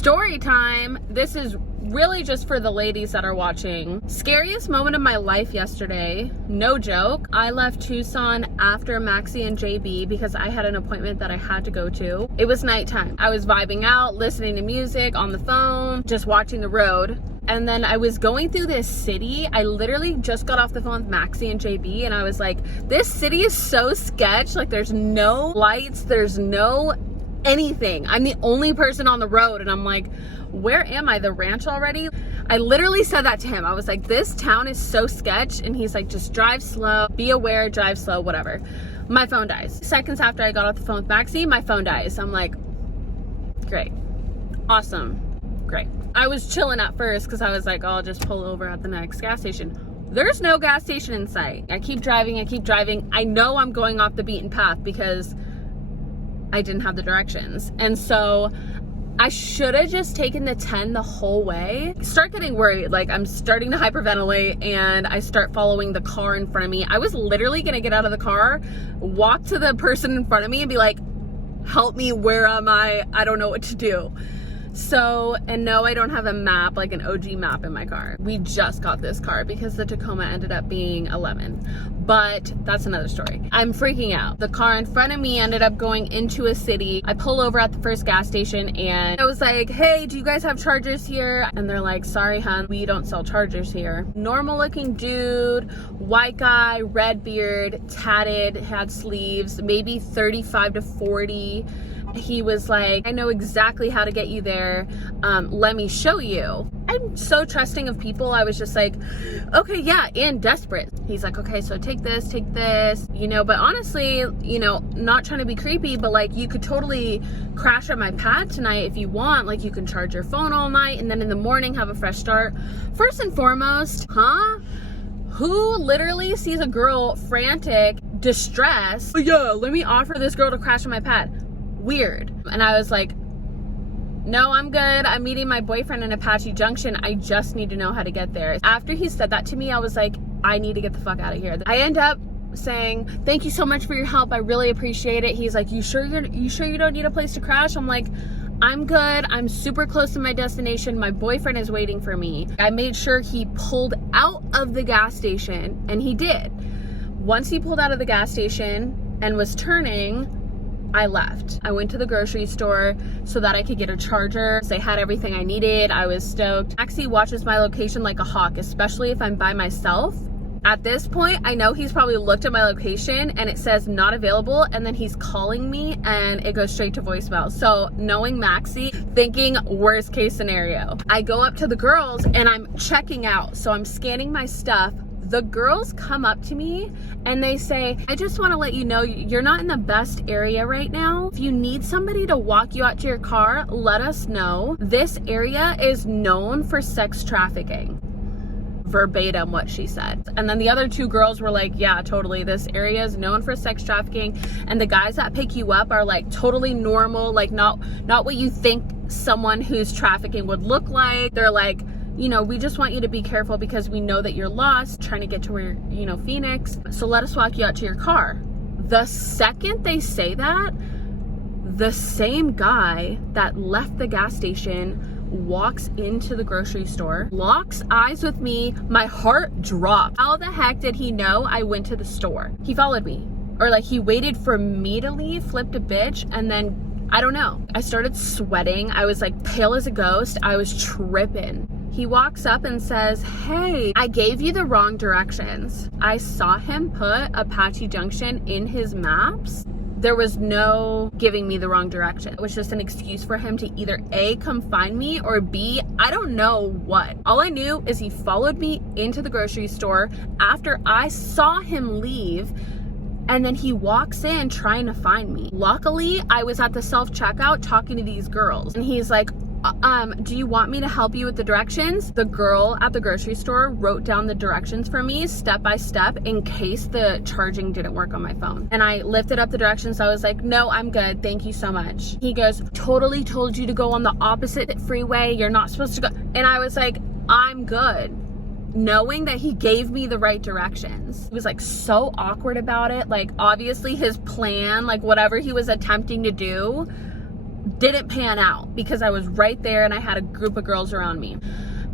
Story time. This is really just for the ladies that are watching. Scariest moment of my life yesterday, no joke. I left Tucson after Maxy and JB because I had an appointment that I had to go to. It was nighttime. I was vibing out, listening to music on the phone, just watching the road. And then I was going through this city. I literally just got off the phone with Maxy and JB and I was like, this city is so sketch. Like there's no lights, there's no anything. I'm the only person on the road and I'm like, where am I? The ranch already? I literally said that to him. I was like, this town is so sketch. And he's like, just drive slow, be aware, drive slow, whatever. My phone dies. Seconds after I got off the phone with Maxy, my phone dies. I'm like, great, awesome, great. I was chilling at first because I was like, oh, I'll just pull over at the next gas station. There's no gas station in sight. I keep driving. I know I'm going off the beaten path because I didn't have the directions. And so I should have just taken the 10 the whole way. Start getting worried, like I'm starting to hyperventilate and I start following the car in front of me. I was literally gonna get out of the car, walk to the person in front of me and be like, help me, where am I? I don't know what to do. So, and no, I don't have a map, like an OG map in my car. We just got this car because the Tacoma ended up being a lemon, but that's another story. I'm freaking out. The car in front of me ended up going into a city. I pull over at the first gas station and I was like, hey, do you guys have chargers here? And they're like, sorry, hun, we don't sell chargers here. Normal looking dude, white guy, red beard, tatted, had sleeves, maybe 35 to 40. He was like, I know exactly how to get you there. Let me show you. I'm so trusting of people. I was just like, okay, yeah, and desperate. He's like, okay, so take this, you know, but honestly, you know, not trying to be creepy, but like you could totally crash at my pad tonight if you want. Like you can charge your phone all night and then in the morning have a fresh start. First and foremost, who literally sees a girl frantic, distressed? Oh, yeah, let me offer this girl to crash on my pad. Weird. And I was like, no, I'm good. I'm meeting my boyfriend in Apache Junction. I just need to know how to get there. After he said that to me, I was like, I need to get the fuck out of here. I end up saying, thank you so much for your help. I really appreciate it. He's like, you sure you don't need a place to crash? I'm like, I'm good. I'm super close to my destination. My boyfriend is waiting for me. I made sure he pulled out of the gas station, and he did. Once he pulled out of the gas station and was turning, I left. I went to the grocery store so that I could get a charger. They had everything I needed. I was stoked. Maxy watches my location like a hawk, especially if I'm by myself. At this point, I know he's probably looked at my location and it says not available, and then he's calling me and it goes straight to voicemail. So knowing Maxy, thinking worst case scenario. I go up to the girls and I'm checking out. So I'm scanning my stuff. The girls come up to me and they say, I just want to let you know you're not in the best area right now. If you need somebody to walk you out to your car, let us know. This area is known for sex trafficking. Verbatim what she said. And then the other two girls were like, yeah, totally. This area is known for sex trafficking. And the guys that pick you up are like totally normal, like not what you think someone who's trafficking would look like. They're like, you know, we just want you to be careful because we know that you're lost, trying to get to where, you know, Phoenix. So let us walk you out to your car. The second they say that, the same guy that left the gas station walks into the grocery store, locks eyes with me. My heart dropped. How the heck did he know I went to the store? He followed me, or like he waited for me to leave, flipped a bitch, and then I don't know. I started sweating. I was like pale as a ghost. I was tripping. He walks up and says, hey, I gave you the wrong directions. I saw him put Apache Junction in his maps. There was no giving me the wrong direction. It was just an excuse for him to either A, come find me, or B, I don't know what. All I knew is he followed me into the grocery store after I saw him leave, and then he walks in trying to find me. Luckily, I was at the self-checkout talking to these girls, and he's like, do you want me to help you with the directions? The girl at the grocery store wrote down the directions for me step by step in case the charging didn't work on my phone. And I lifted up the directions. I was like, no, I'm good. Thank you so much. He goes, totally told you to go on the opposite freeway. You're not supposed to go. And I was like, I'm good. Knowing that he gave me the right directions. He was like so awkward about it. Like obviously his plan, like whatever he was attempting to do, didn't pan out because I was right there and I had a group of girls around me.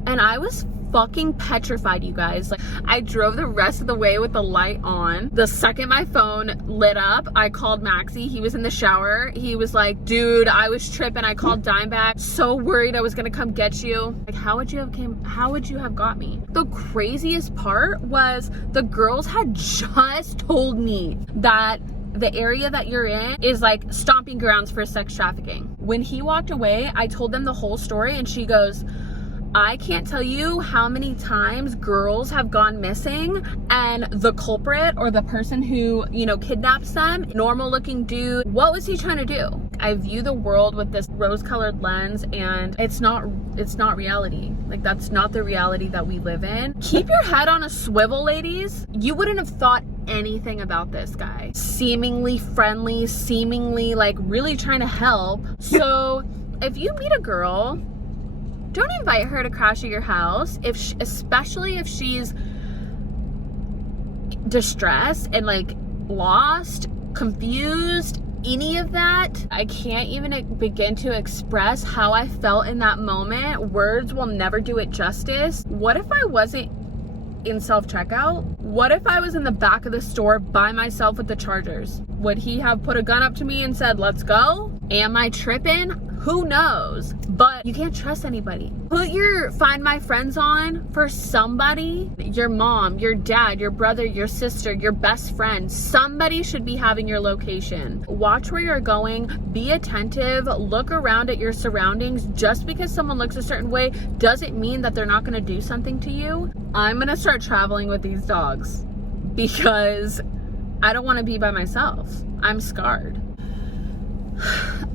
And I was fucking petrified, you guys. Like, I drove the rest of the way with the light on. The second my phone lit up, I called Maxy. He was in the shower. He was like, dude, I was tripping. I called Dimebag. So worried I was gonna come get you. Like, how would you have got me? The craziest part was the girls had just told me that the area that you're in is like stomping grounds for sex trafficking. When he walked away, I told them the whole story, and she goes, I can't tell you how many times girls have gone missing and the culprit or the person who, you know, kidnaps them, normal looking dude, what was he trying to do? I view the world with this rose-colored lens, and it's not reality. Like, that's not the reality that we live in. Keep your head on a swivel, ladies. You wouldn't have thought anything about this guy. Seemingly friendly, seemingly like really trying to help. So if you meet a girl, don't invite her to crash at your house, especially if she's distressed and like lost, confused, any of that. I can't even begin to express how I felt in that moment. Words will never do it justice. What if I wasn't in self-checkout? What if I was in the back of the store by myself with the chargers? Would he have put a gun up to me and said, let's go? Am I tripping? Who knows? But you can't trust anybody. Put your Find My Friends on for somebody. Your mom, your dad, your brother, your sister, your best friend. Somebody should be having your location. Watch where you're going. Be attentive. Look around at your surroundings. Just because someone looks a certain way doesn't mean that they're not going to do something to you. I'm going to start traveling with these dogs because I don't want to be by myself. I'm scarred.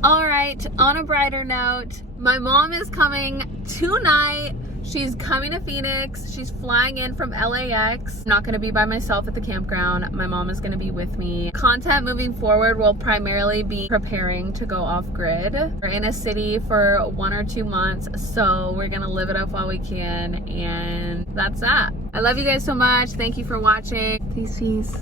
All right, on a brighter note, my mom is coming tonight. She's coming to Phoenix. She's flying in from LAX. I'm not going to be by myself at the campground. My mom is going to be with me. Content moving forward will primarily be preparing to go off grid. We're in a city for 1 or 2 months, so we're going to live it up while we can, and that's that. I love you guys so much. Thank you for watching. Peace.